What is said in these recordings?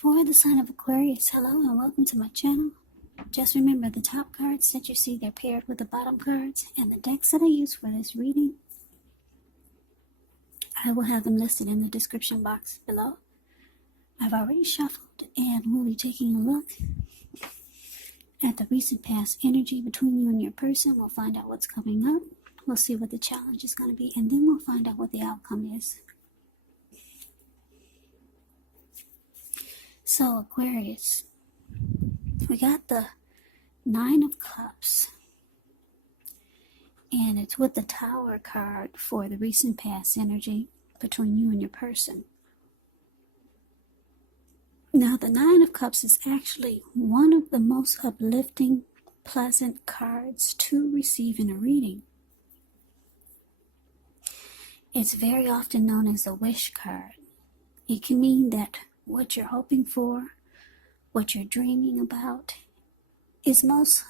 For the sign of Aquarius, hello and welcome to my channel. Just remember the top cards that you see, they're paired with the bottom cards, and the decks that I use for this reading, I will have them listed in the description box below. I've already shuffled and we'll be taking a look at the recent past energy between you and your person. We'll find out what's coming up. We'll see what the challenge is going to be, and then we'll find out what the outcome is. So Aquarius, we got the Nine of Cups, and it's with the Tower card for the recent past energy between you and your person. Now the Nine of Cups is actually one of the most uplifting, pleasant cards to receive in a reading. It's very often known as the wish card. It can mean that what you're hoping for, what you're dreaming about, is most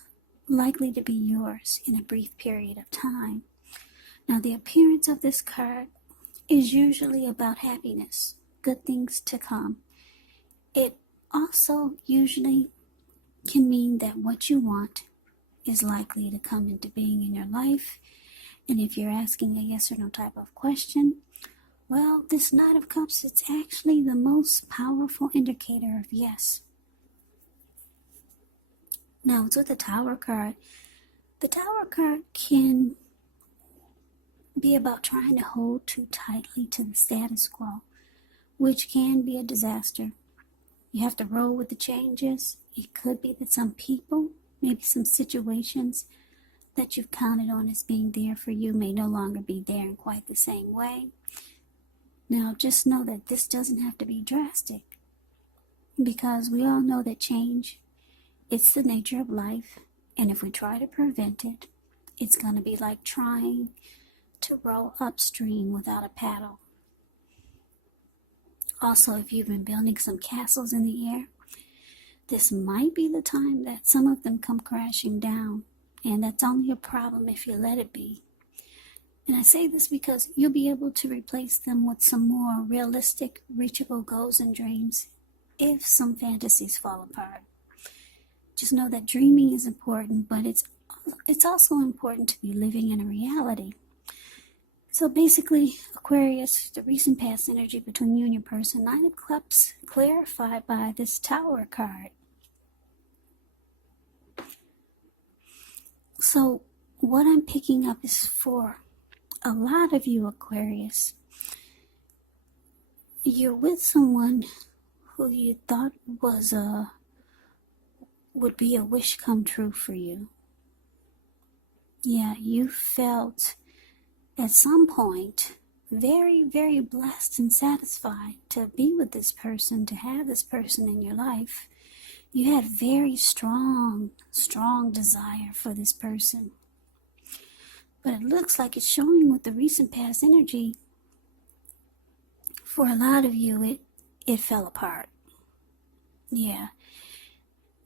likely to be yours in a brief period of time. Now, the appearance of this card is usually about happiness, good things to come. It also usually can mean that what you want is likely to come into being in your life. And if you're asking a yes or no type of question, well, this Knight of Cups, it's actually the most powerful indicator of yes. Now, it's with the Tower card. The Tower card can be about trying to hold too tightly to the status quo, which can be a disaster. You have to roll with the changes. It could be that some people, maybe some situations that you've counted on as being there for you may no longer be there in quite the same way. Now, just know that this doesn't have to be drastic, because we all know that change, it's the nature of life, and if we try to prevent it, it's going to be like trying to row upstream without a paddle. Also, if you've been building some castles in the air, this might be the time that some of them come crashing down, and that's only a problem if you let it be. And I say this because you'll be able to replace them with some more realistic, reachable goals and dreams if some fantasies fall apart. Just know that dreaming is important, but it's also important to be living in a reality. So basically, Aquarius, the recent past energy between you and your person, Nine of Cups, clarified by this Tower card. So what I'm picking up is for a lot of you Aquarius, you're with someone who you thought would be a wish come true for you. Yeah, you felt at some point very, very blessed and satisfied to be with this person, to have this person in your life. You had very strong desire for this person. But it looks like it's showing with the recent past energy. For a lot of you, it fell apart. Yeah,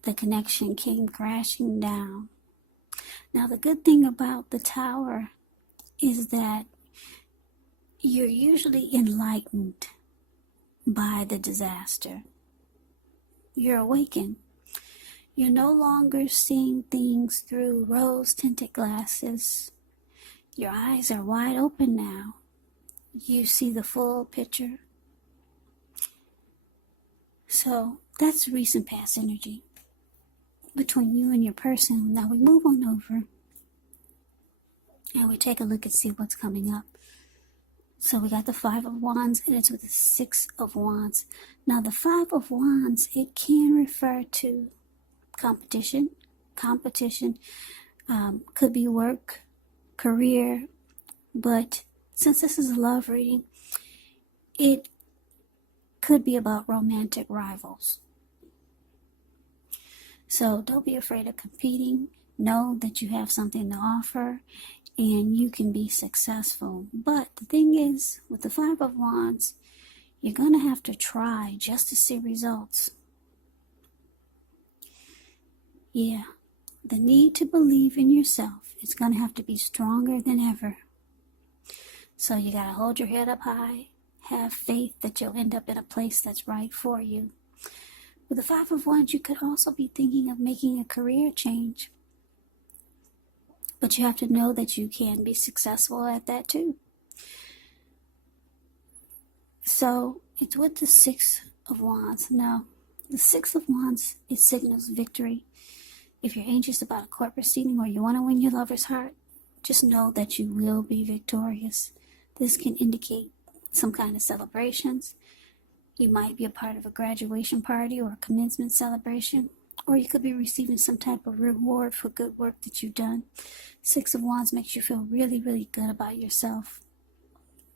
the connection came crashing down. Now, the good thing about the Tower is that you're usually enlightened by the disaster. You're awakened. You're no longer seeing things through rose-tinted glasses. Your eyes are wide open now. You see the full picture. So that's recent past energy between you and your person. Now we move on over and we take a look and see what's coming up. So we got the Five of Wands, and it's with the Six of Wands. Now the Five of Wands, it can refer to competition. Could be work, career, but since this is a love reading, it could be about romantic rivals. So don't be afraid of competing. Know that you have something to offer and you can be successful. But the thing is, with the Five of Wands, you're going to have to try just to see results. Yeah, the need to believe in yourself is going to have to be stronger than ever. So you got to hold your head up high, have faith that you'll end up in a place that's right for you. With the Five of Wands, you could also be thinking of making a career change. But you have to know that you can be successful at that too. So it's with the Six of Wands. Now, the Six of Wands, it signals victory. If you're anxious about a court proceeding or you want to win your lover's heart, just know that you will be victorious. This can indicate some kind of celebrations. You might be a part of a graduation party or a commencement celebration, or you could be receiving some type of reward for good work that you've done. Six of Wands makes you feel really, really good about yourself.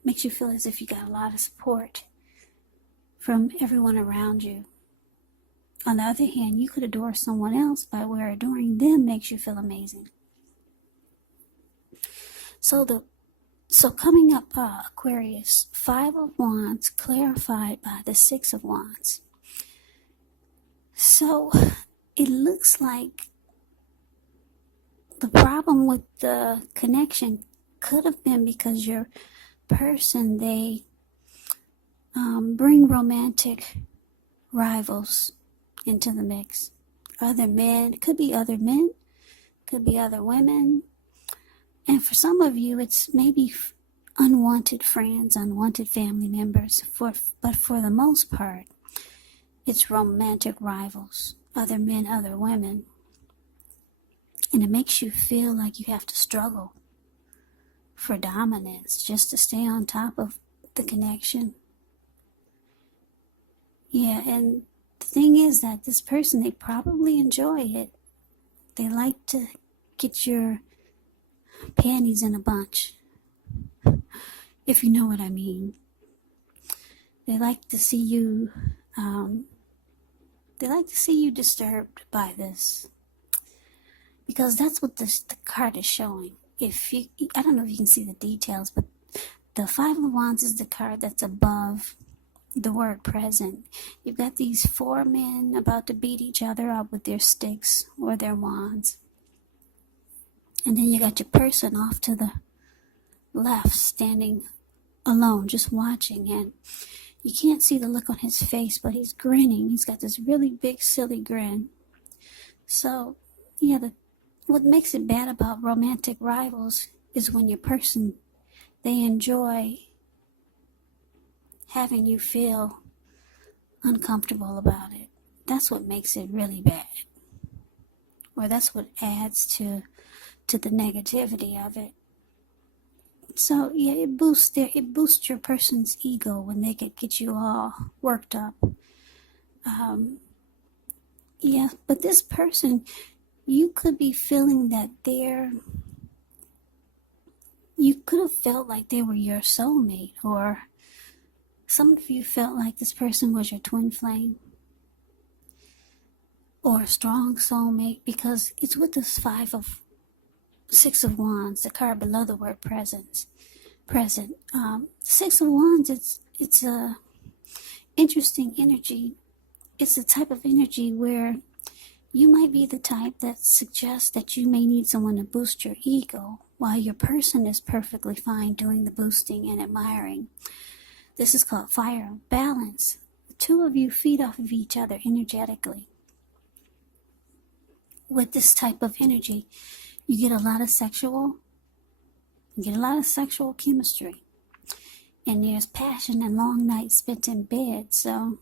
Makes you feel as if you got a lot of support from everyone around you. On the other hand, you could adore someone else by where adoring them makes you feel amazing. So coming up, Aquarius, Five of Wands clarified by the Six of Wands. So it looks like the problem with the connection could have been because your person, they bring romantic rivals into the mix. Other men, could be other men, could be other women. And for some of you, it's maybe unwanted friends, unwanted family members. But for the most part, it's romantic rivals, other men, other women. And it makes you feel like you have to struggle for dominance just to stay on top of the connection. Yeah, and the thing is that this person, they probably enjoy it. They like to get your panties in a bunch, if you know what I mean. They like to see you disturbed by this, because that's what the card is showing. I don't know if you can see the details, but the Five of Wands is the card that's above the word present. You've got these four men about to beat each other up with their sticks or their wands. And then you got your person off to the left, standing alone, just watching. And you can't see the look on his face, but he's grinning. He's got this really big, silly grin. So, yeah, what makes it bad about romantic rivals is when your person, they enjoy having you feel uncomfortable about it. That's what makes it really bad. Or that's what adds to the negativity of it. So yeah, it boosts your person's ego when they could get you all worked up. Yeah, but this person, you could be feeling that you could have felt like they were your soulmate, or some of you felt like this person was your twin flame or a strong soulmate, because it's with this Six of Wands, the card below the word present. Six of Wands, it's a interesting energy. It's a type of energy where you might be the type that suggests that you may need someone to boost your ego, while your person is perfectly fine doing the boosting and admiring. This is called fire balance. The two of you feed off of each other energetically. With this type of energy, you get a lot of sexual chemistry. And there's passion and long nights spent in bed. So,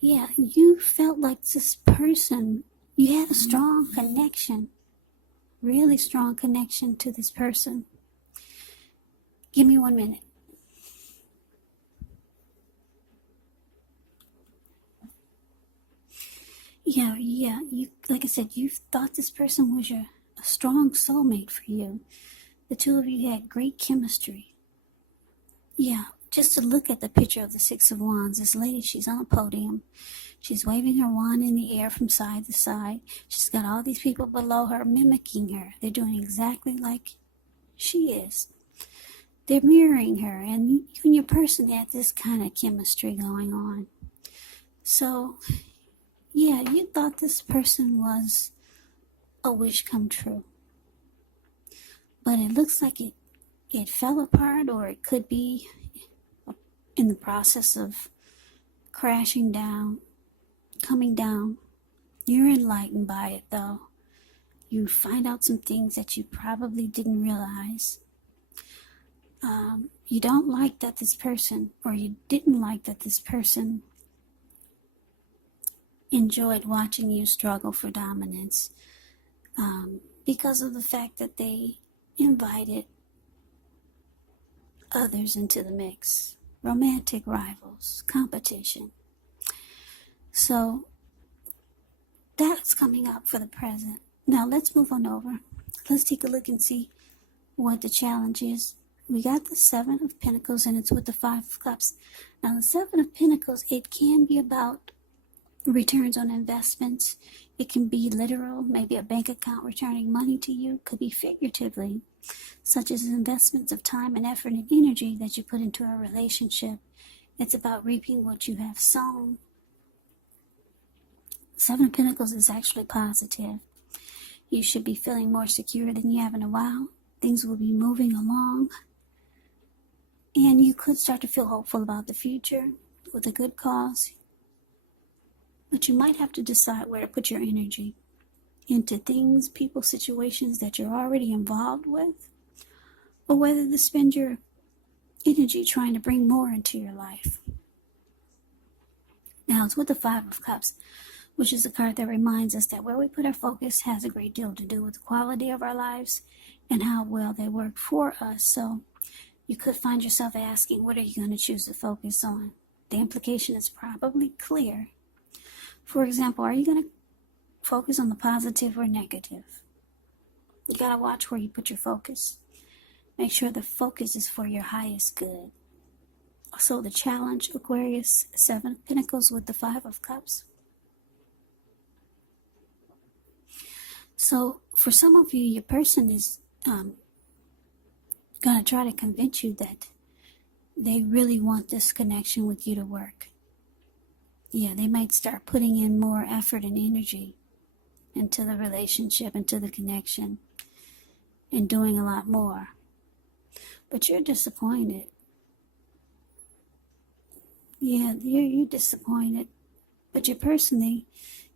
yeah, you felt like this person, you had a strong connection, really strong connection to this person. Give me 1 minute. Yeah, you, like I said, you thought this person was a strong soulmate for you. The two of you had great chemistry. Yeah, just to look at the picture of the Six of Wands, this lady, she's on a podium. She's waving her wand in the air from side to side. She's got all these people below her mimicking her. They're doing exactly like she is. They're mirroring her, and you and your person had this kind of chemistry going on. So, yeah, you thought this person was a wish come true. But it looks like it fell apart, or it could be in the process of crashing down. coming down. You're enlightened by it, though. You find out some things that you probably didn't realize. You don't like that this person, or you didn't like that this person enjoyed watching you struggle for dominance, because of the fact that they invited others into the mix. Romantic rivals, competition. So that's coming up for the present. Now let's move on over. Let's take a look and see what the challenge is. We got the Seven of Pentacles, and it's with the Five of Cups. Now the Seven of Pentacles, it can be about returns on investments. It can be literal, maybe a bank account returning money to you. Could be figuratively, such as investments of time and effort and energy that you put into a relationship. It's about reaping what you have sown. Seven of Pentacles is actually positive. You should be feeling more secure than you have in a while. Things will be moving along. And you could start to feel hopeful about the future with a good cause. But you might have to decide where to put your energy. Into things, people, situations that you're already involved with. Or whether to spend your energy trying to bring more into your life. Now it's with the Five of Cups, which is a card that reminds us that where we put our focus has a great deal to do with the quality of our lives and how well they work for us. So you could find yourself asking, what are you going to choose to focus on? The implication is probably clear. For example, are you going to focus on the positive or negative? You got to watch where you put your focus. Make sure the focus is for your highest good. So the challenge, Aquarius, Seven of Pentacles with the Five of Cups. So for some of you, your person is going to try to convince you that they really want this connection with you to work. Yeah, they might start putting in more effort and energy into the relationship, into the connection, and doing a lot more. But you're disappointed. Yeah, you're disappointed. But your person,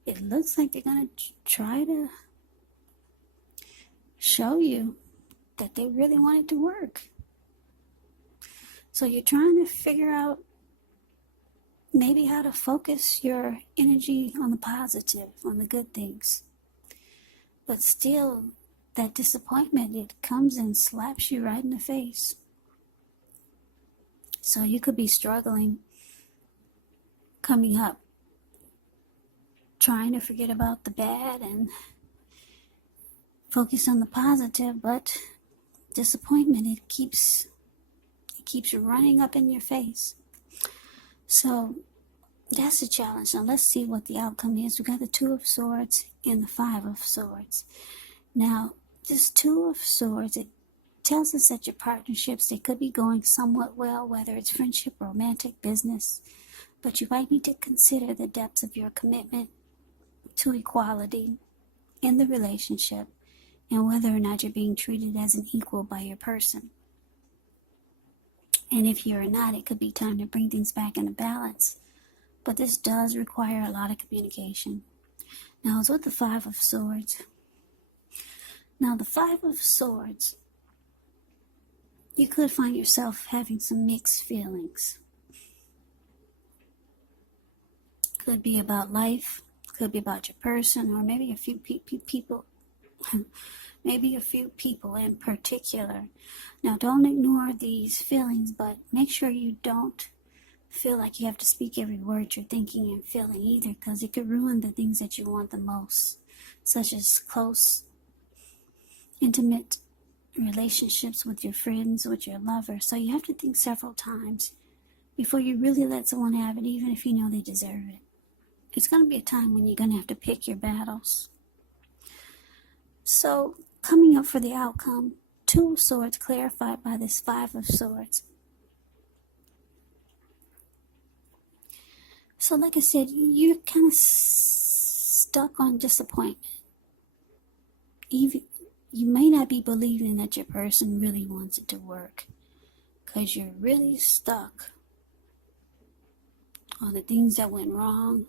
it looks like they're going to try to show you that they really want it to work. So you're trying to figure out maybe how to focus your energy on the positive, on the good things. But still, that disappointment, it comes and slaps you right in the face. So you could be struggling coming up, trying to forget about the bad and focus on the positive, but disappointment, it keeps running up in your face. So that's the challenge. Now let's see what the outcome is. We got the Two of Swords and the Five of Swords. Now this Two of Swords, it tells us that your partnerships, they could be going somewhat well, whether it's friendship, romantic, business, but you might need to consider the depths of your commitment to equality in the relationship and whether or not you're being treated as an equal by your person. And if you're not, it could be time to bring things back into balance. But this does require a lot of communication. Now it's with the Five of Swords. Now the Five of Swords, you could find yourself having some mixed feelings. Could be about life, could be about your person, or maybe a few people, maybe a few people in particular. Now don't ignore these feelings, but make sure you don't feel like you have to speak every word you're thinking and feeling either, because it could ruin the things that you want the most, such as close, intimate relationships with your friends, with your lover. So you have to think several times before you really let someone have it, even if you know they deserve it. It's going to be a time when you're going to have to pick your battles. So coming up for the outcome, Two of Swords clarified by this Five of Swords. So like I said, you're kind of stuck on disappointment. Even you may not be believing that your person really wants it to work, because you're really stuck on the things that went wrong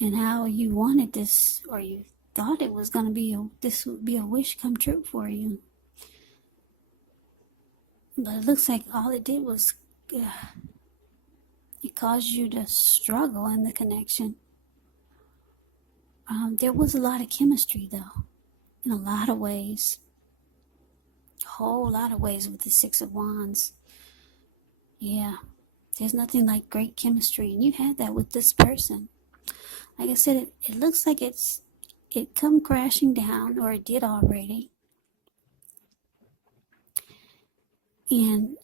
and how you wanted this, or you thought it was going to be this would be a wish come true for you. But it looks like all it did was it caused you to struggle in the connection. There was a lot of chemistry, though, in a lot of ways. A whole lot of ways with the Six of Wands. Yeah, there's nothing like great chemistry, and you had that with this person. Like I said, it looks like it come crashing down, or it did already. And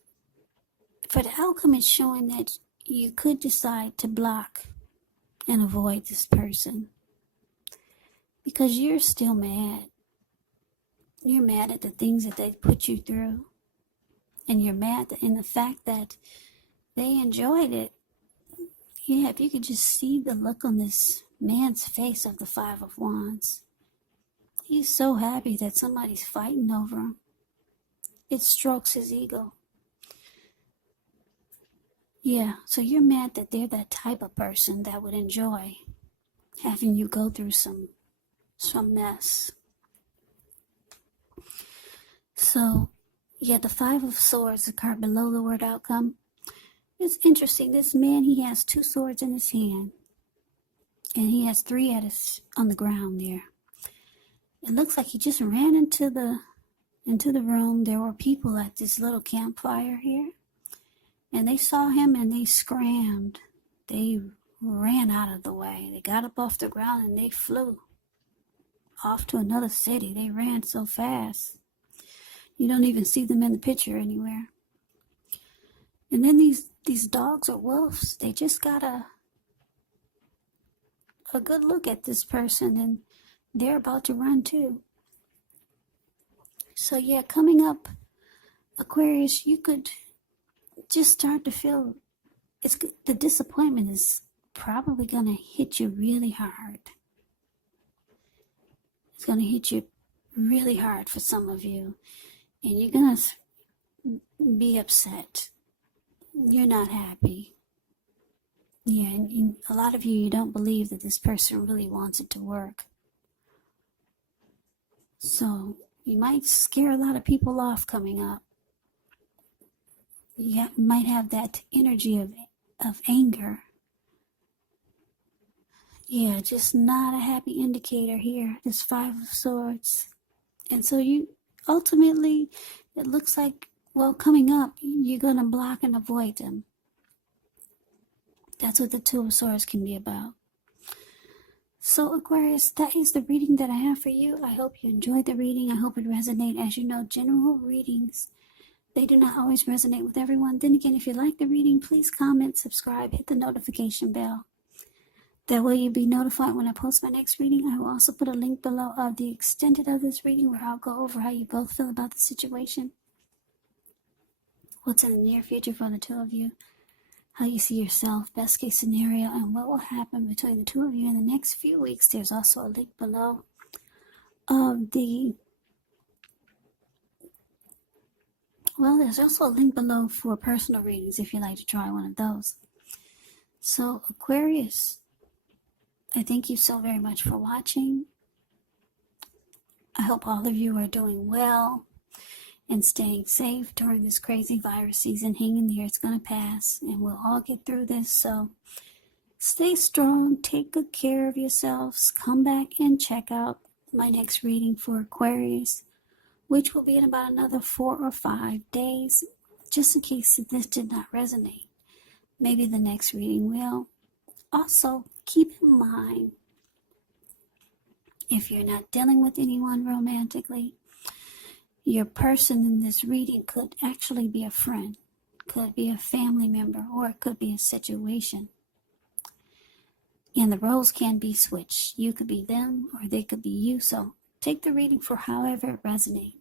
for the outcome, it's showing that you could decide to block and avoid this person because you're still mad. You're mad at the things that they put you through, and you're mad in the fact that they enjoyed it. Yeah, if you could just see the look on this man's face of the Five of Wands. He's so happy that somebody's fighting over him. It strokes his ego. Yeah, so you're mad that they're that type of person that would enjoy having you go through some mess. So, yeah, the Five of Swords, the card below the word outcome. It's interesting. This man, he has 2 swords in his hand, and he has 3 on the ground there. It looks like he just ran into the room. There were people at this little campfire here, and they saw him and they scrammed. They ran out of the way. They got up off the ground and they flew off to another city. They ran so fast. You don't even see them in the picture anywhere. And then these dogs or wolves, they just got a good look at this person, and they're about to run too. So yeah, coming up, Aquarius, you could just start to feel the disappointment is probably going to hit you really hard. It's going to hit you really hard for some of you, and you're going to be upset. You're not happy. Yeah, and a lot of you don't believe that this person really wants it to work. So you might scare a lot of people off coming up. You might have that energy of anger. Yeah, just not a happy indicator here. This Five of Swords. And so you ultimately, it looks like, well, coming up, you're going to block and avoid them. That's what the Two of Swords can be about. So Aquarius, that is the reading that I have for you. I hope you enjoyed the reading. I hope it resonated. As you know, general readings, they do not always resonate with everyone. Then again, if you like the reading, please comment, subscribe, hit the notification bell. That way you'll be notified when I post my next reading. I will also put a link below of the extended of this reading where I'll go over how you both feel about the situation. What's in the near future for the two of you. How you see yourself, best case scenario, and what will happen between the two of you in the next few weeks. There's also a link below of there's also a link below for personal readings if you'd like to try one of those. So Aquarius, I thank you so very much for watching. I hope all of you are doing well and staying safe during this crazy virus season. Hang in there, it's going to pass, and we'll all get through this. So stay strong, take good care of yourselves. Come back and check out my next reading for Aquarius, which will be in about another 4 or 5 days, just in case this did not resonate. Maybe the next reading will. Also, keep in mind, if you're not dealing with anyone romantically, your person in this reading could actually be a friend, could be a family member, or it could be a situation. And the roles can be switched. You could be them, or they could be you. So take the reading for however it resonates.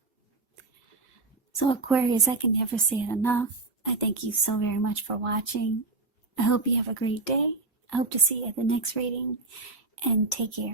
So Aquarius, I can never say it enough. I thank you so very much for watching. I hope you have a great day. I hope to see you at the next reading, and take care.